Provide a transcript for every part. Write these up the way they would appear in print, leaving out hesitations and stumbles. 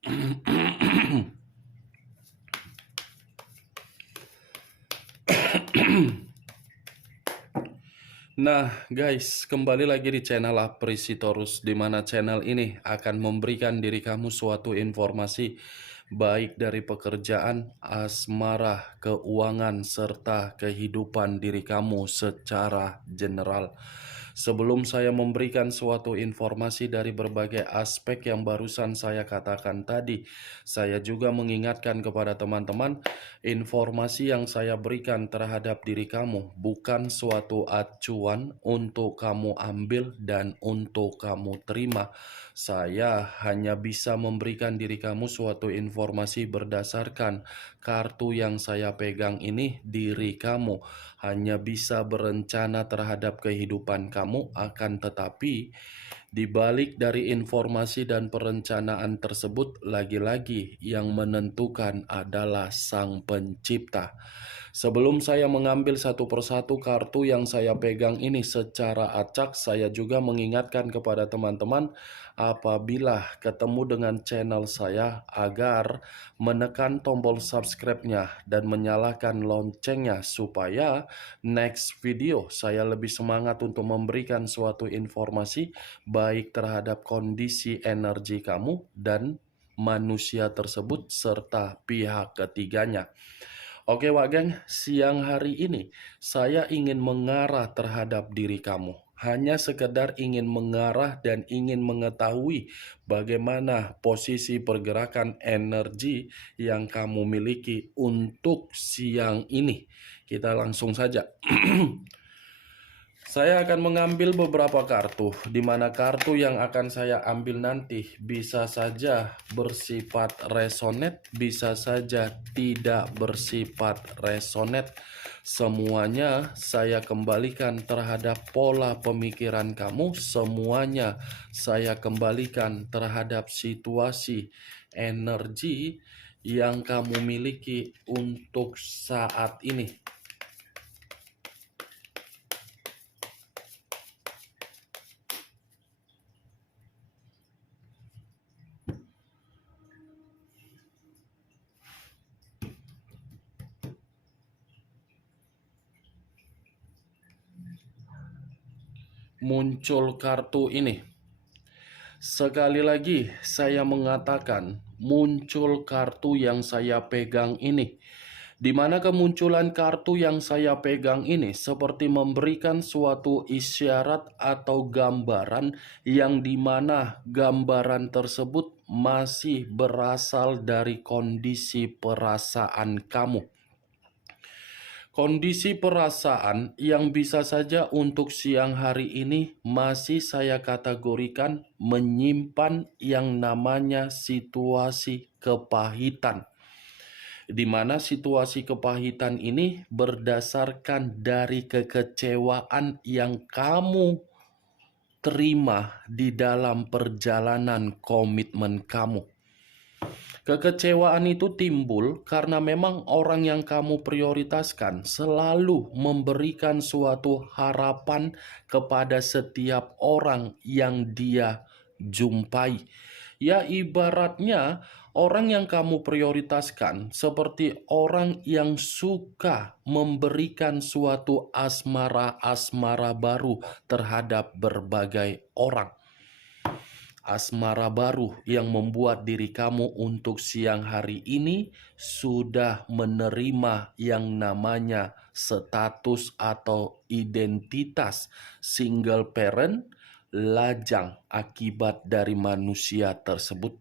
Nah, guys, kembali lagi di channel Aprisitorus, di mana channel ini akan memberikan diri kamu suatu informasi baik dari pekerjaan, asmara, keuangan, serta kehidupan diri kamu secara general. Sebelum saya memberikan suatu informasi dari berbagai aspek yang barusan saya katakan tadi, saya juga mengingatkan kepada teman-teman, informasi yang saya berikan terhadap diri kamu bukan suatu acuan untuk kamu ambil dan untuk kamu terima. Saya hanya bisa memberikan diri kamu suatu informasi berdasarkan kartu yang saya pegang ini. Diri kamu hanya bisa berencana terhadap kehidupan kamu, akan tetapi di balik dari informasi dan perencanaan tersebut, lagi-lagi yang menentukan adalah Sang Pencipta. Sebelum saya mengambil satu persatu kartu yang saya pegang ini secara acak, saya juga mengingatkan kepada teman-teman apabila ketemu dengan channel saya agar menekan tombol subscribe-nya dan menyalakan loncengnya supaya next video saya lebih semangat untuk memberikan suatu informasi baik terhadap kondisi energi kamu dan manusia tersebut serta pihak ketiganya. Oke Wak Geng, siang hari ini saya ingin mengarah terhadap diri kamu. Hanya sekedar ingin mengarah dan ingin mengetahui bagaimana posisi pergerakan energi yang kamu miliki untuk siang ini. Kita langsung saja. Saya akan mengambil beberapa kartu, di mana kartu yang akan saya ambil nanti bisa saja bersifat resonate, bisa saja tidak bersifat resonate. Semuanya saya kembalikan terhadap pola pemikiran kamu, semuanya saya kembalikan terhadap situasi energi yang kamu miliki untuk saat ini. Muncul kartu ini. Sekali lagi saya mengatakan muncul kartu yang saya pegang ini. Di mana kemunculan kartu yang saya pegang ini seperti memberikan suatu isyarat atau gambaran yang dimana gambaran tersebut masih berasal dari kondisi perasaan kamu. Kondisi perasaan yang bisa saja untuk siang hari ini masih saya kategorikan menyimpan yang namanya situasi kepahitan. Di mana situasi kepahitan ini berdasarkan dari kekecewaan yang kamu terima di dalam perjalanan komitmen kamu. Kekecewaan itu timbul karena memang orang yang kamu prioritaskan selalu memberikan suatu harapan kepada setiap orang yang dia jumpai. Ya, ibaratnya orang yang kamu prioritaskan seperti orang yang suka memberikan suatu asmara-asmara baru terhadap berbagai orang. Asmara baru yang membuat diri kamu untuk siang hari ini sudah menerima yang namanya status atau identitas single parent, lajang akibat dari manusia tersebut.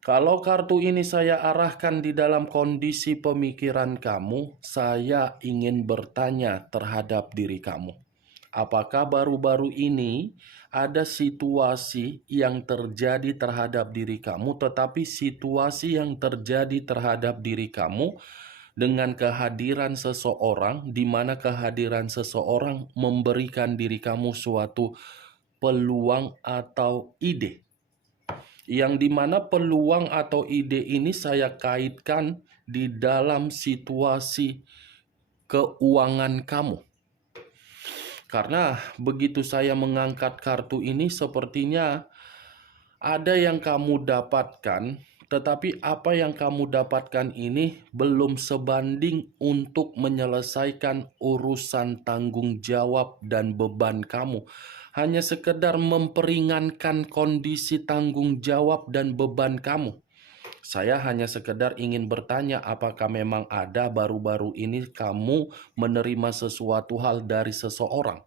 Kalau kartu ini saya arahkan di dalam kondisi pemikiran kamu, saya ingin bertanya terhadap diri kamu. Apakah baru-baru ini ada situasi yang terjadi terhadap diri kamu, tetapi situasi yang terjadi terhadap diri kamu dengan kehadiran seseorang, di mana kehadiran seseorang memberikan diri kamu suatu peluang atau ide, yang dimana peluang atau ide ini saya kaitkan di dalam situasi keuangan kamu. Karena begitu saya mengangkat kartu ini sepertinya Ada yang kamu dapatkan, tetapi apa yang kamu dapatkan ini belum sebanding untuk menyelesaikan urusan tanggung jawab dan beban kamu. Hanya sekedar memperingankan kondisi tanggung jawab dan beban kamu. Saya hanya sekedar ingin bertanya, apakah memang ada baru-baru ini kamu menerima sesuatu hal dari seseorang?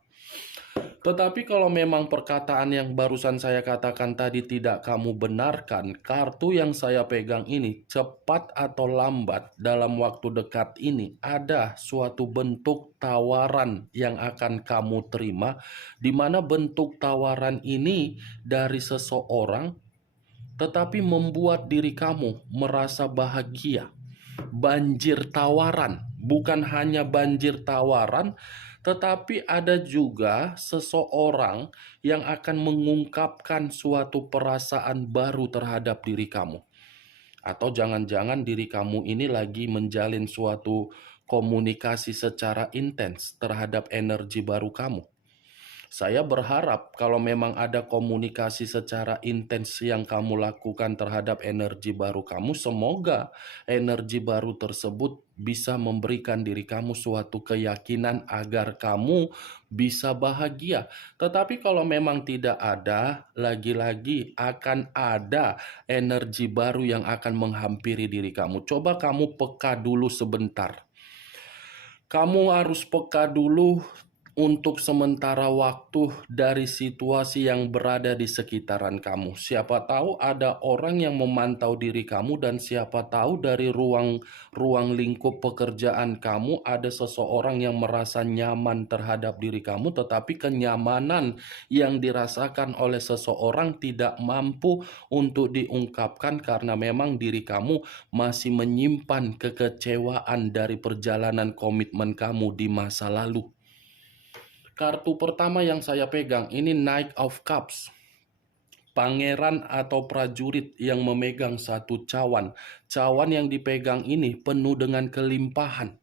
Tetapi kalau memang perkataan yang barusan saya katakan tadi tidak kamu benarkan, kartu yang saya pegang ini cepat atau lambat dalam waktu dekat ini ada suatu bentuk tawaran yang akan kamu terima, di mana bentuk tawaran ini dari seseorang tetapi membuat diri kamu merasa bahagia. Banjir tawaran, bukan hanya banjir tawaran, tetapi ada juga seseorang yang akan mengungkapkan suatu perasaan baru terhadap diri kamu. Atau jangan-jangan diri kamu ini lagi menjalin suatu komunikasi secara intens terhadap energi baru kamu. Saya berharap kalau memang ada komunikasi secara intens yang kamu lakukan terhadap energi baru kamu, semoga energi baru tersebut bisa memberikan diri kamu suatu keyakinan agar kamu bisa bahagia. Tetapi kalau memang tidak ada, lagi-lagi akan ada energi baru yang akan menghampiri diri kamu. Coba kamu peka dulu sebentar. Kamu harus peka dulu untuk sementara waktu dari situasi yang berada di sekitaran kamu. Siapa tahu ada orang yang memantau diri kamu, dan siapa tahu dari ruang lingkup pekerjaan kamu ada seseorang yang merasa nyaman terhadap diri kamu, tetapi kenyamanan yang dirasakan oleh seseorang tidak mampu untuk diungkapkan karena memang diri kamu masih menyimpan kekecewaan dari perjalanan komitmen kamu di masa lalu. Kartu pertama yang saya pegang ini Knight of Cups. Pangeran atau prajurit yang memegang satu cawan. Cawan yang dipegang ini penuh dengan kelimpahan.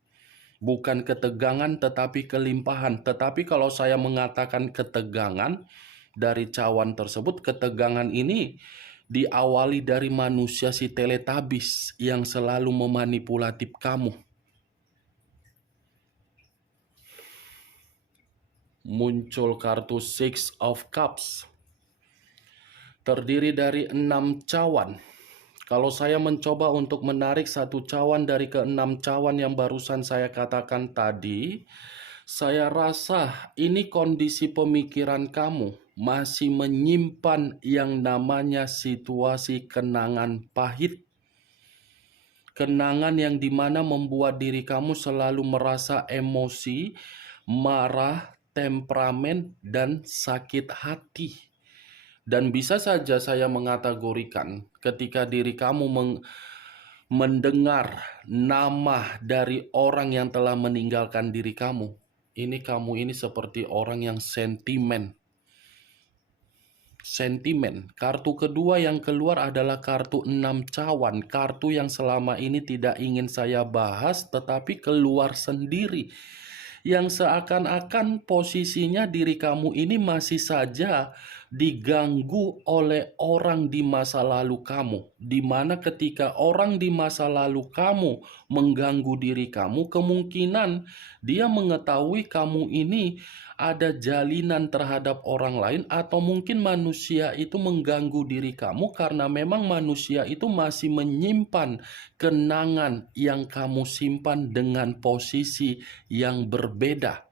Bukan ketegangan tetapi kelimpahan. Tetapi kalau saya mengatakan ketegangan dari cawan tersebut, ketegangan ini diawali dari manusia si teletabis yang selalu memanipulatif kamu. Muncul kartu Six of Cups. Terdiri dari 6 cawan. Kalau saya mencoba untuk menarik satu cawan dari ke-6 cawan yang barusan saya katakan tadi, saya rasa ini kondisi pemikiran kamu masih menyimpan yang namanya situasi kenangan pahit. Kenangan yang dimana membuat diri kamu selalu merasa emosi, marah, temperamen, dan sakit hati. Dan bisa saja saya mengategorikan ketika diri kamu mendengar nama dari orang yang telah meninggalkan diri kamu. Kamu ini seperti orang yang sentimen. Kartu kedua yang keluar adalah kartu 6 cawan. Kartu yang selama ini tidak ingin saya bahas tetapi keluar sendiri. Yang seakan-akan posisinya diri kamu ini masih saja diganggu oleh orang di masa lalu kamu. Di mana ketika orang di masa lalu kamu mengganggu diri kamu, kemungkinan dia mengetahui kamu ini ada jalinan terhadap orang lain, atau mungkin manusia itu mengganggu diri kamu karena memang manusia itu masih menyimpan kenangan yang kamu simpan dengan posisi yang berbeda.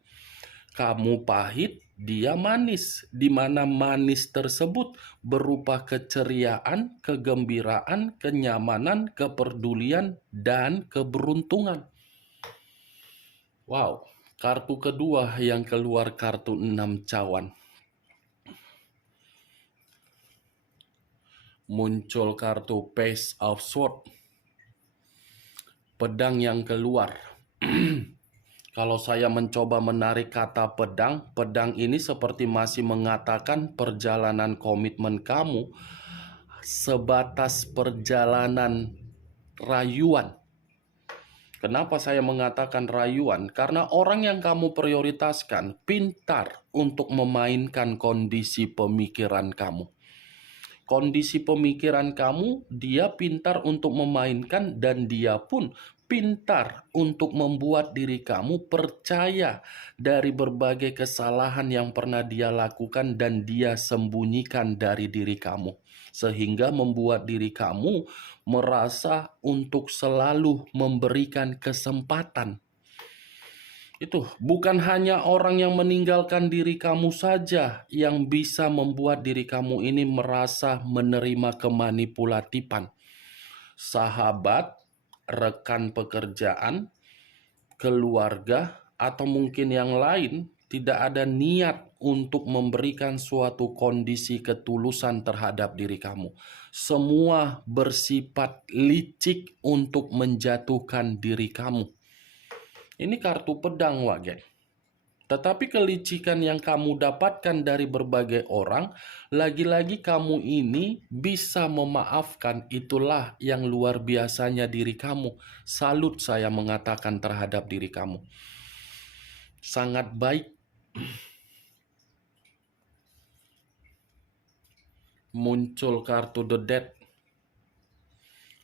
Kamu pahit, dia manis, di mana manis tersebut berupa keceriaan, kegembiraan, kenyamanan, kepedulian, dan keberuntungan. Wow, kartu kedua yang keluar kartu 6 cawan. Muncul kartu Page of Swords. Pedang yang keluar. Kalau saya mencoba menarik kata pedang, pedang ini seperti masih mengatakan perjalanan komitmen kamu sebatas perjalanan rayuan. Kenapa saya mengatakan rayuan? Karena orang yang kamu prioritaskan pintar untuk memainkan kondisi pemikiran kamu. Kondisi pemikiran kamu, dia pintar untuk memainkan dan dia pun pintar untuk membuat diri kamu percaya dari berbagai kesalahan yang pernah dia lakukan dan dia sembunyikan dari diri kamu. Sehingga membuat diri kamu merasa untuk selalu memberikan kesempatan. Itu bukan hanya orang yang meninggalkan diri kamu saja yang bisa membuat diri kamu ini merasa menerima kemanipulatifan. Sahabat, rekan pekerjaan, keluarga, atau mungkin yang lain tidak ada niat untuk memberikan suatu kondisi ketulusan terhadap diri kamu. Semua bersifat licik untuk menjatuhkan diri kamu. Ini kartu pedang, Wak Geng. Tetapi kelicikan yang kamu dapatkan dari berbagai orang, lagi-lagi kamu ini bisa memaafkan. Itulah yang luar biasanya diri kamu. Salut saya mengatakan terhadap diri kamu. Sangat baik. Muncul kartu The Death.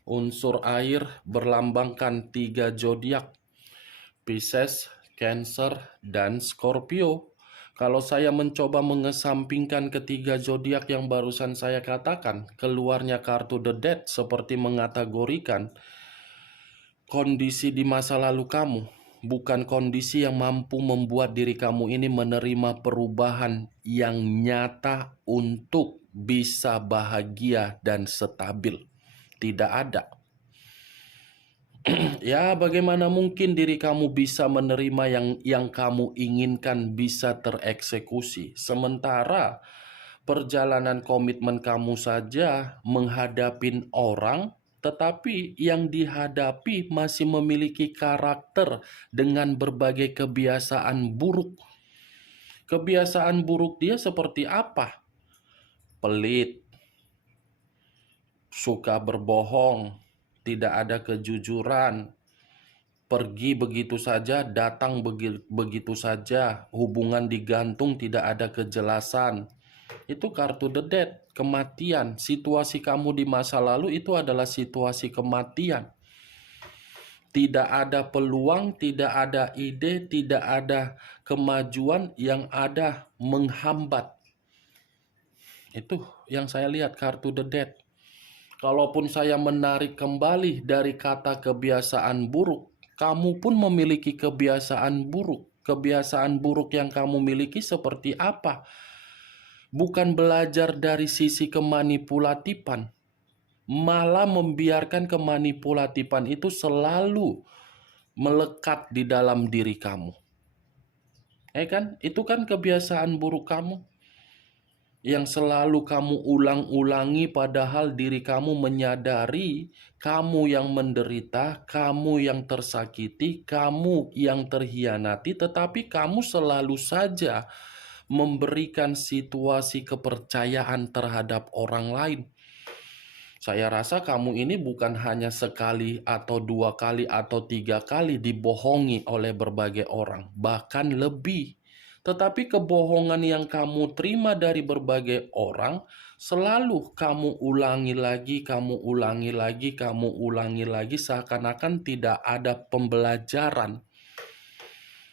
Unsur air berlambangkan 3 zodiak. Pisces, Cancer, dan Scorpio. Kalau saya mencoba mengesampingkan ketiga zodiak yang barusan saya katakan, keluarnya kartu The Death seperti mengategorikan kondisi di masa lalu kamu bukan kondisi yang mampu membuat diri kamu ini menerima perubahan yang nyata untuk bisa bahagia dan stabil. Tidak ada. Ya, bagaimana mungkin diri kamu bisa menerima yang kamu inginkan bisa tereksekusi, sementara perjalanan komitmen kamu saja menghadapin orang, tetapi yang dihadapi masih memiliki karakter dengan berbagai kebiasaan buruk. Kebiasaan buruk dia seperti apa? Pelit, suka berbohong, tidak ada kejujuran, pergi begitu saja, datang begitu saja, hubungan digantung, tidak ada kejelasan. Itu kartu The Death, kematian. Situasi kamu di masa lalu itu adalah situasi kematian. Tidak ada peluang, tidak ada ide, tidak ada kemajuan, yang ada menghambat. Itu yang saya lihat kartu The Death. Kalaupun saya menarik kembali dari kata kebiasaan buruk, kamu pun memiliki kebiasaan buruk. Kebiasaan buruk yang kamu miliki seperti apa? Bukan belajar dari sisi kemanipulatifan, malah membiarkan kemanipulatifan itu selalu melekat di dalam diri kamu. Kan? Itu kan kebiasaan buruk kamu yang selalu kamu ulang-ulangi, padahal diri kamu menyadari kamu yang menderita, kamu yang tersakiti, kamu yang terhianati, tetapi kamu selalu saja memberikan situasi kepercayaan terhadap orang lain. Saya rasa kamu ini bukan hanya sekali atau 2 kali atau 3 kali dibohongi oleh berbagai orang, bahkan lebih. Tetapi kebohongan yang kamu terima dari berbagai orang, selalu kamu ulangi lagi, kamu ulangi lagi, kamu ulangi lagi, seakan-akan tidak ada pembelajaran.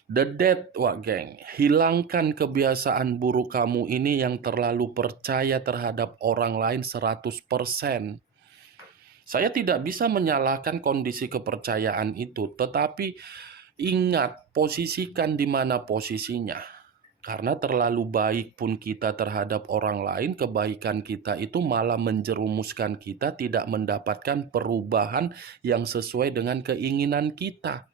The Death, Wak Geng. Hilangkan kebiasaan buruk kamu ini yang terlalu percaya terhadap orang lain 100%. Saya tidak bisa menyalahkan kondisi kepercayaan itu, tetapi ingat, posisikan di mana posisinya. Karena terlalu baik pun kita terhadap orang lain, kebaikan kita itu malah menjerumuskan kita tidak mendapatkan perubahan yang sesuai dengan keinginan kita.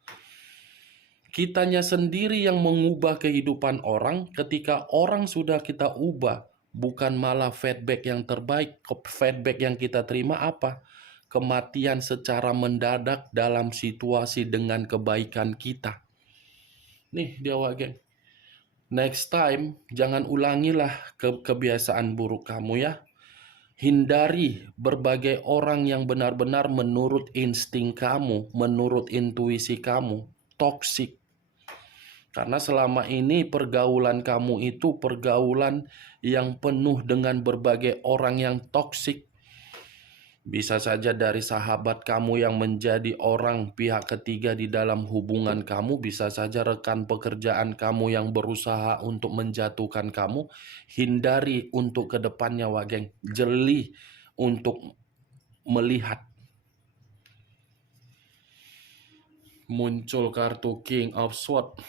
Kitanya sendiri yang mengubah kehidupan orang. Ketika orang sudah kita ubah, bukan malah feedback yang terbaik. Feedback yang kita terima apa? Kematian secara mendadak dalam situasi dengan kebaikan kita. Nih dia, Wak Geng. Next time, jangan ulangilah kebiasaan buruk kamu ya. Hindari berbagai orang yang benar-benar menurut insting kamu, menurut intuisi kamu, toksik. Karena selama ini pergaulan kamu itu pergaulan yang penuh dengan berbagai orang yang toksik. Bisa saja dari sahabat kamu yang menjadi orang pihak ketiga di dalam hubungan kamu, bisa saja rekan pekerjaan kamu yang berusaha untuk menjatuhkan kamu. Hindari untuk kedepannya, Wak Geng. Jeli untuk melihat. Muncul kartu King of Swords.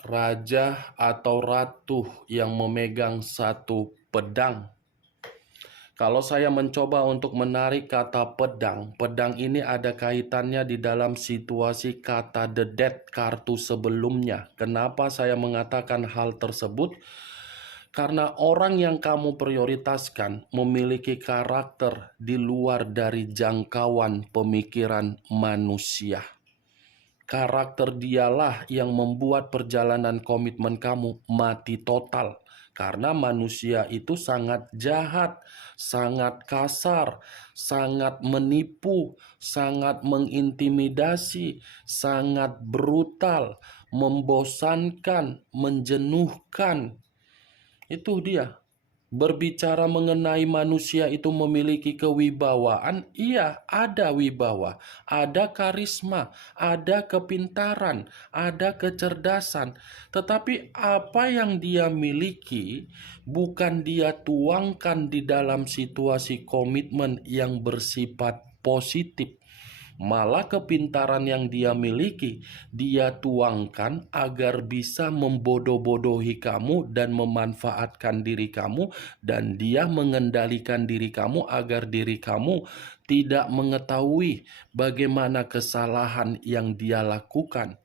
Raja atau ratu yang memegang satu pedang. Kalau saya mencoba untuk menarik kata pedang, pedang ini ada kaitannya di dalam situasi kata The Dead kartu sebelumnya. Kenapa saya mengatakan hal tersebut? Karena orang yang kamu prioritaskan memiliki karakter di luar dari jangkauan pemikiran manusia. Karakter dialah yang membuat perjalanan komitmen kamu mati total. Karena manusia itu sangat jahat, sangat kasar, sangat menipu, sangat mengintimidasi, sangat brutal, membosankan, menjenuhkan. Itu dia. Berbicara mengenai manusia itu memiliki kewibawaan, iya ada wibawa, ada karisma, ada kepintaran, ada kecerdasan. Tetapi apa yang dia miliki bukan dia tuangkan di dalam situasi komitmen yang bersifat positif. Malah kepintaran yang dia miliki, dia tuangkan agar bisa membodoh-bodohi kamu dan memanfaatkan diri kamu, dan dia mengendalikan diri kamu agar diri kamu tidak mengetahui bagaimana kesalahan yang dia lakukan.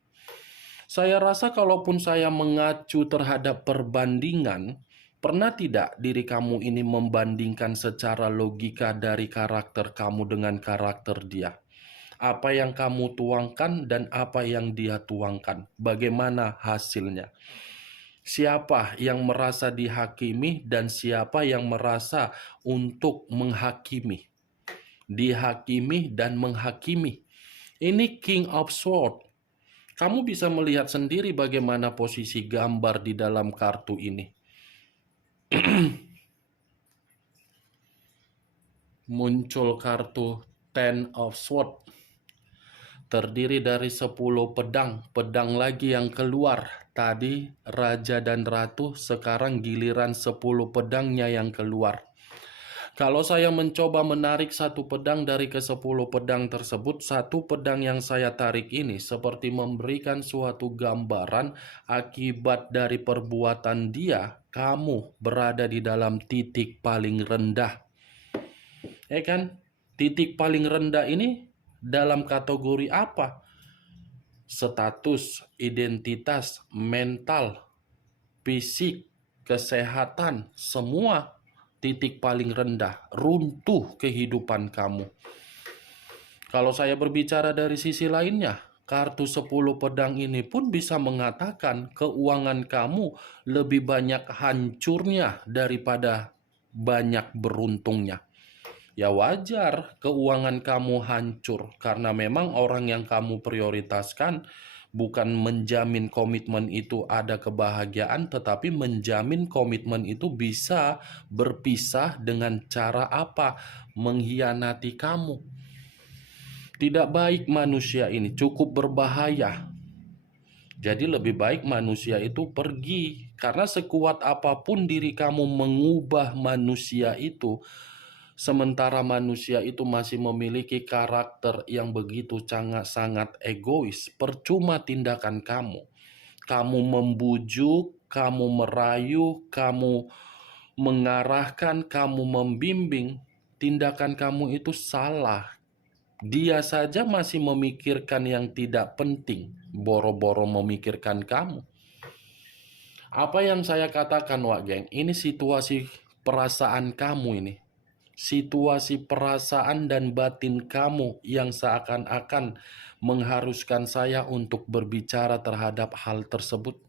Saya rasa kalaupun saya mengacu terhadap perbandingan, pernah tidak diri kamu ini membandingkan secara logika dari karakter kamu dengan karakter dia? Apa yang kamu tuangkan dan apa yang dia tuangkan, bagaimana hasilnya? Siapa yang merasa dihakimi dan siapa yang merasa untuk menghakimi? Dihakimi dan menghakimi. Ini King of Swords. Kamu bisa melihat sendiri bagaimana posisi gambar di dalam kartu ini. Muncul kartu Ten of Swords. Terdiri dari 10 pedang, pedang lagi yang keluar. Tadi raja dan ratu, sekarang giliran 10 pedangnya yang keluar. Kalau saya mencoba menarik satu pedang dari ke-10 pedang tersebut, satu pedang yang saya tarik ini seperti memberikan suatu gambaran akibat dari perbuatan dia, kamu berada di dalam titik paling rendah. Kan? Titik paling rendah ini dalam kategori apa? Status, identitas, mental, fisik, kesehatan, semua titik paling rendah, runtuh kehidupan kamu. Kalau saya berbicara dari sisi lainnya, kartu 10 pedang ini pun bisa mengatakan keuangan kamu lebih banyak hancurnya daripada banyak beruntungnya. Ya wajar keuangan kamu hancur karena memang orang yang kamu prioritaskan bukan menjamin komitmen itu ada kebahagiaan, tetapi menjamin komitmen itu bisa berpisah dengan cara apa? Mengkhianati kamu. Tidak baik manusia ini, cukup berbahaya. Jadi lebih baik manusia itu pergi, karena sekuat apapun diri kamu mengubah manusia itu, sementara manusia itu masih memiliki karakter yang begitu sangat egois, percuma tindakan kamu. Kamu membujuk, kamu merayu, kamu mengarahkan, kamu membimbing, tindakan kamu itu salah. Dia saja masih memikirkan yang tidak penting, boro-boro memikirkan kamu. Apa yang saya katakan, Wak Geng, ini situasi perasaan kamu ini. Situasi perasaan dan batin kamu yang seakan-akan mengharuskan saya untuk berbicara terhadap hal tersebut.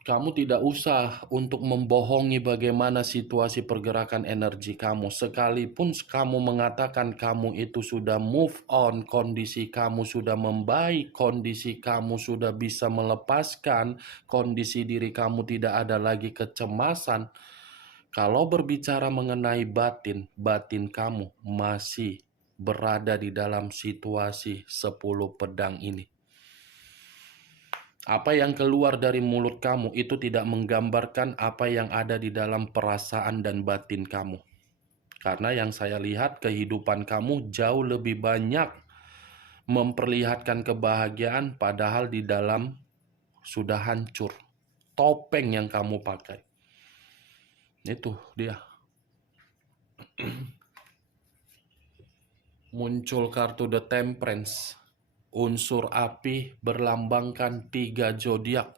Kamu tidak usah untuk membohongi bagaimana situasi pergerakan energi kamu. Sekalipun kamu mengatakan kamu itu sudah move on, kondisi kamu sudah membaik, kondisi kamu sudah bisa melepaskan, kondisi diri kamu tidak ada lagi kecemasan. Kalau berbicara mengenai batin, batin kamu masih berada di dalam situasi 10 pedang ini. Apa yang keluar dari mulut kamu itu tidak menggambarkan apa yang ada di dalam perasaan dan batin kamu. Karena yang saya lihat kehidupan kamu jauh lebih banyak memperlihatkan kebahagiaan padahal di dalam sudah hancur. Topeng yang kamu pakai. Itu dia. Muncul kartu The Temperance. Unsur api berlambangkan 3 zodiak.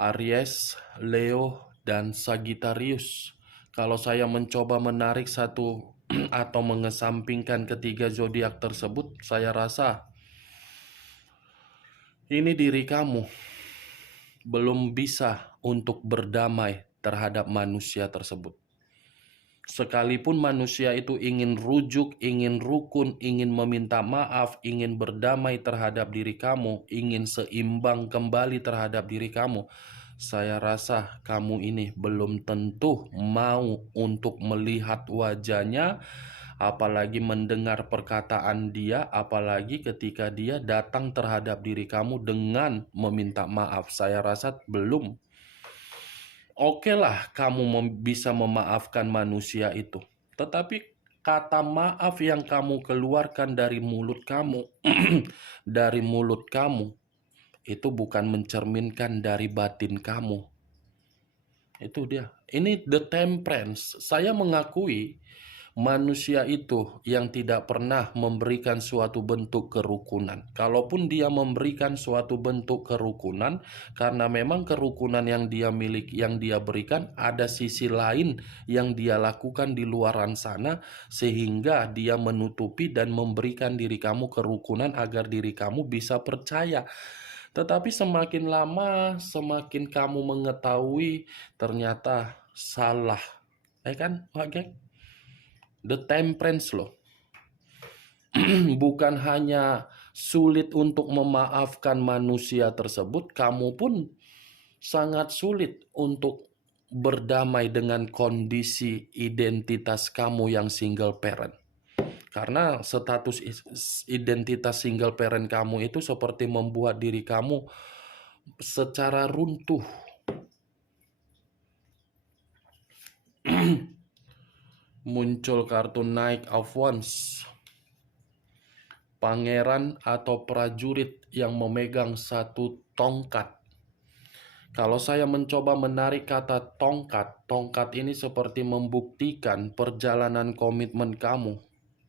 Aries, Leo, dan Sagittarius. Kalau saya mencoba menarik satu atau mengesampingkan ketiga zodiak tersebut, saya rasa ini diri kamu belum bisa untuk berdamai terhadap manusia tersebut. Sekalipun manusia itu ingin rujuk, ingin rukun, ingin meminta maaf, ingin berdamai terhadap diri kamu, ingin seimbang kembali terhadap diri kamu, saya rasa kamu ini belum tentu mau untuk melihat wajahnya, apalagi mendengar perkataan dia, apalagi ketika dia datang terhadap diri kamu dengan meminta maaf. Saya rasa belum. Oke lah, kamu bisa memaafkan manusia itu. Tetapi kata maaf yang kamu keluarkan dari mulut kamu, dari mulut kamu, itu bukan mencerminkan dari batin kamu. Itu dia. Ini The Temperance. Saya mengakui manusia itu yang tidak pernah memberikan suatu bentuk kerukunan. Kalaupun dia memberikan suatu bentuk kerukunan, karena memang kerukunan yang dia miliki, yang dia berikan, ada sisi lain yang dia lakukan di luaran sana, sehingga dia menutupi dan memberikan diri kamu kerukunan agar diri kamu bisa percaya. Tetapi semakin lama, semakin kamu mengetahui ternyata salah. Kan, Pak Geng? The Temperance loh. Bukan hanya sulit untuk memaafkan manusia tersebut, kamu pun sangat sulit untuk berdamai dengan kondisi identitas kamu yang single parent. Karena status identitas single parent kamu itu seperti membuat diri kamu secara runtuh. Muncul kartu Knight of Wands. Pangeran atau prajurit yang memegang satu tongkat. Kalau saya mencoba menarik kata tongkat, tongkat ini seperti membuktikan perjalanan komitmen kamu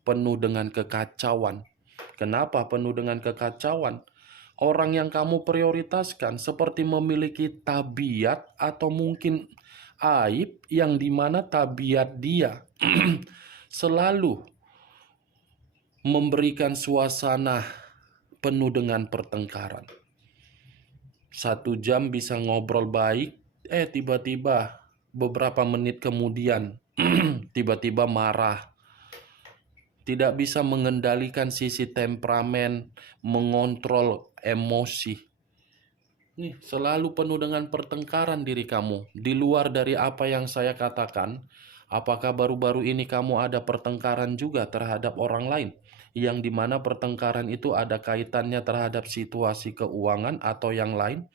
penuh dengan kekacauan. Kenapa penuh dengan kekacauan? Orang yang kamu prioritaskan seperti memiliki tabiat atau mungkin aib yang dimana tabiat dia selalu memberikan suasana penuh dengan pertengkaran. 1 jam bisa ngobrol baik, tiba-tiba beberapa menit kemudian tiba-tiba marah. Tidak bisa mengendalikan sisi temperamen, mengontrol emosi. Nih, selalu penuh dengan pertengkaran diri kamu. Di luar dari apa yang saya katakan, apakah baru-baru ini kamu ada pertengkaran juga terhadap orang lain? Yang dimana pertengkaran itu ada kaitannya terhadap situasi keuangan atau yang lain?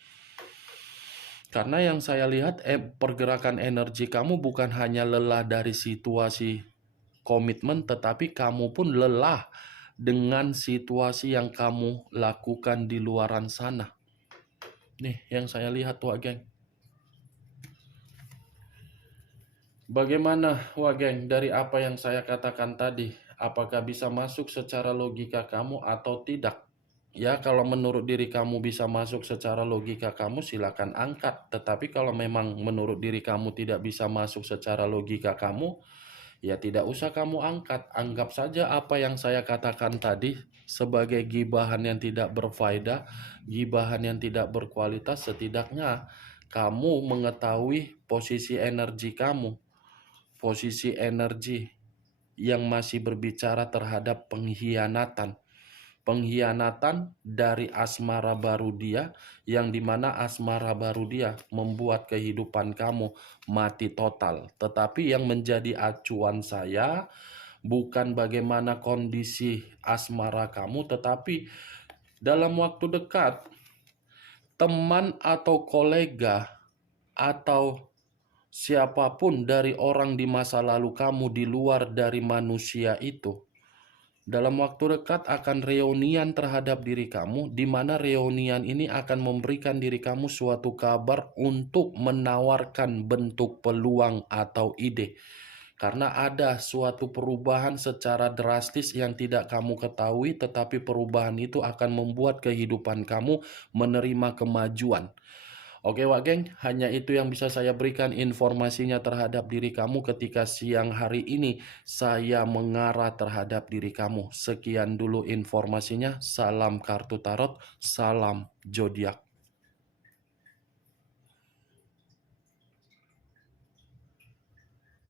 Karena yang saya lihat pergerakan energi kamu bukan hanya lelah dari situasi komitmen, tetapi kamu pun lelah dengan situasi yang kamu lakukan di luaran sana. Nih yang saya lihat tuh geng. Bagaimana geng dari apa yang saya katakan tadi? Apakah bisa masuk secara logika kamu atau tidak? Ya, kalau menurut diri kamu bisa masuk secara logika kamu, silakan angkat. Tetapi kalau memang menurut diri kamu tidak bisa masuk secara logika kamu, ya tidak usah kamu angkat. Anggap saja apa yang saya katakan tadi sebagai gibahan yang tidak berfaedah, gibahan yang tidak berkualitas. Setidaknya kamu mengetahui posisi energi kamu, posisi energi yang masih berbicara terhadap pengkhianatan. Pengkhianatan dari asmara baru dia, yang dimana asmara baru dia membuat kehidupan kamu mati total. Tetapi yang menjadi acuan saya bukan bagaimana kondisi asmara kamu, tetapi dalam waktu dekat teman atau kolega atau siapapun dari orang di masa lalu kamu di luar dari manusia itu dalam waktu dekat akan reunian terhadap diri kamu, di mana reunian ini akan memberikan diri kamu suatu kabar untuk menawarkan bentuk peluang atau ide. Karena ada suatu perubahan secara drastis yang tidak kamu ketahui, tetapi perubahan itu akan membuat kehidupan kamu menerima kemajuan. Oke Wak Geng, hanya itu yang bisa saya berikan informasinya terhadap diri kamu ketika siang hari ini saya mengarah terhadap diri kamu. Sekian dulu informasinya, salam kartu tarot, salam zodiak.